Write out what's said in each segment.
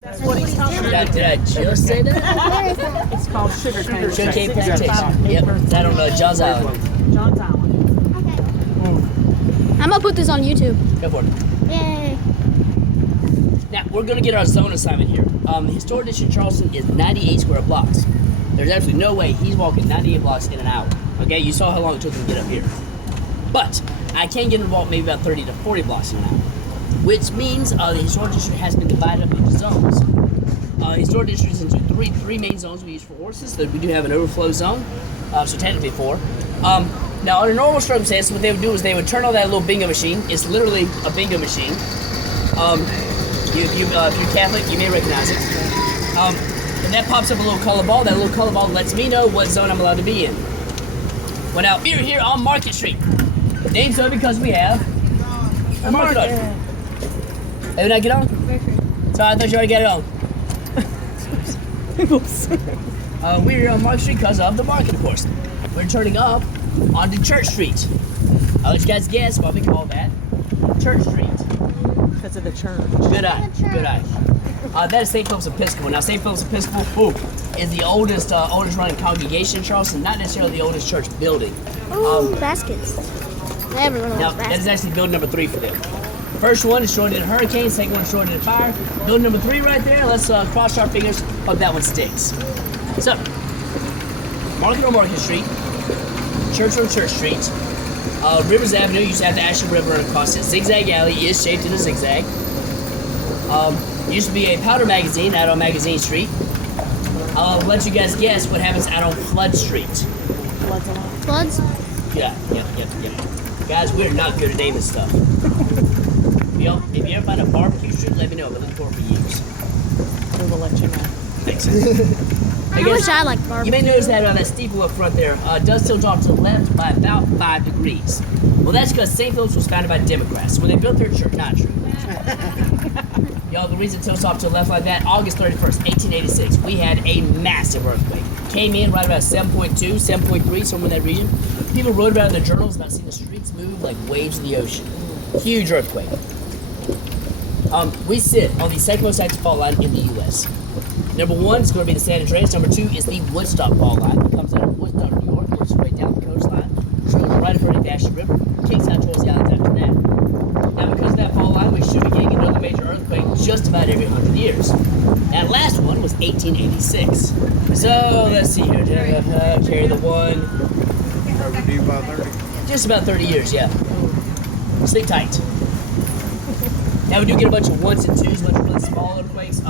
That's what he's talking about. Did I just say that? It's called sugarcane. Sugarcane plantation. Yep. That on Johns Island. Johns Island. I'm gonna put this on YouTube. Go for it. Yay. Now, we're going to get our zone assignment here. The historic district of Charleston is 98 square blocks. There's absolutely no way he's walking 98 blocks in an hour. Okay, you saw how long it took him to get up here. But I can get involved maybe about 30 to 40 blocks in an hour, which means the historic district has been divided up into zones. Historic district is into three main zones we use for horses. So we do have an overflow zone, so technically four. Now, under normal circumstances, what they would do is they would turn on that little bingo machine. It's literally a bingo machine. If you're Catholic, you may recognize it. And that pops up a little color ball. That little color ball lets me know what zone I'm allowed to be in. Well, now, we're here on Market Street. Named so because we have a market on it. Hey, did I get on? Sorry, I thought you already got it on. We're here on Market Street because of the market, of course. We're turning up onto Church Street. I'll let you guys guess why we call that Church Street. Because of the church. Good eye, good eye. That is St. Philip's Episcopal. Now, St. Philip's Episcopal is the oldest running congregation in Charleston, not necessarily the oldest church building. Ooh, baskets. Everyone Now, loves that is baskets. actually building number 3 for them. First one destroyed in a hurricane, second one destroyed in a fire. Building number 3 right there. Let's cross our fingers, hope that one sticks. So, Market on Market Street, Church on Church Street. Rivers Avenue used to have the Ashland River run across it. Zigzag Alley is shaped in a zigzag. Used to be a powder magazine out on Magazine Street. I'll let you guys guess what happens out on Flood Street. Floods? Yeah. Guys, we're not good at naming stuff. If you ever find a barbecue street, let me know. We're looking for it for years. We will let you know. Thanks. I wish I liked You barbecue. may notice that that steeple up front there does tilt off to the left by about 5 degrees. Well, that's because St. Philip's was founded by Democrats. When they built their church, not true. Y'all, the reason it tilts off to the left like that, August 31st, 1886, we had a massive earthquake. Came in right about 7.2, 7.3, somewhere in that region. People wrote about it in their journals about seeing the streets move like waves of the ocean. Huge earthquake. We sit on the second most active fault line in the U.S. Number 1 is going to be the San Andreas. Number 2 is the Woodstock fault line. It comes out of Woodstock, New York, goes straight down the coastline, goes right in front of the Ashland River, kicks out towards the islands after that. Now, because of that fault line, we should be getting another major earthquake just about every 100 years. That last one was 1886. So, let's see here. Carry the one. Overdue by 30. Just about 30 years, yeah. Stick tight. Now we do get a bunch of 1s and 2s, a bunch of really small earthquakes.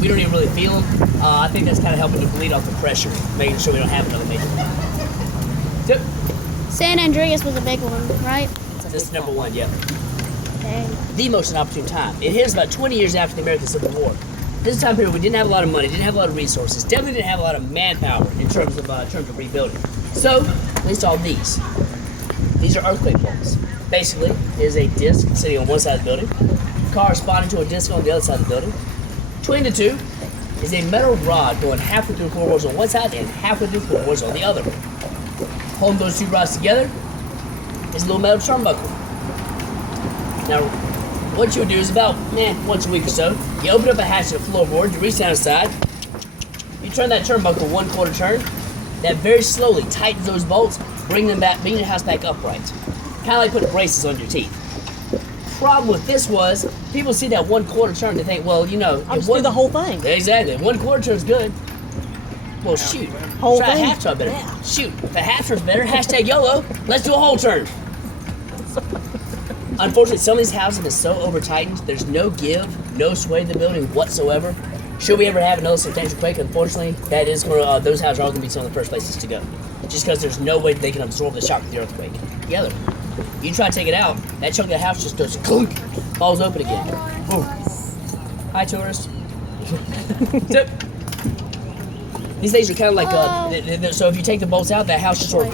We don't even really feel them. I think that's kind of helping to bleed off the pressure, making sure we don't have another major one. So, San Andreas was a big one, right? this is number 1, yeah. Dang. The most inopportune time. It hit us about 20 years after the American Civil War. This is a time period we didn't have a lot of money, didn't have a lot of resources, definitely didn't have a lot of manpower in terms of rebuilding. So, we installed these. These are earthquake bolts. Basically, it is a disc sitting on one side of the building, corresponding to a disc on the other side of the building. Between the two is a metal rod going halfway through floorboards on one side and halfway through floorboards on the other. Holding those two rods together is a little metal turnbuckle. Now, what you would do is about once a week or so, you open up a hatch of the floorboard, you reach down inside, you turn that turnbuckle 1/4 turn, that very slowly tightens those bolts, bring your house back upright. Kind of like putting braces on your teeth. Problem with this was, people see that 1/4 turn, they think, well, you know, I'll just do the whole thing. Exactly, 1/4 turn's good. Well, shoot, Whole try a thing? half turn better. Yeah. Shoot, if a half turn's better, hashtag YOLO, let's do a whole turn. Unfortunately, some of these houses are so over-tightened, there's no give, no sway in the building whatsoever. Should we ever have another substantial quake, unfortunately, that is going to, those houses are going to be some of the first places to go. Just because there's no way they can absorb the shock of the earthquake. The other, you try to take it out, that chunk of the house just goes clunk, falls open again. Boom. Hi, tourist. So, these things are kind of like, so if you take the bolts out, that house just sort of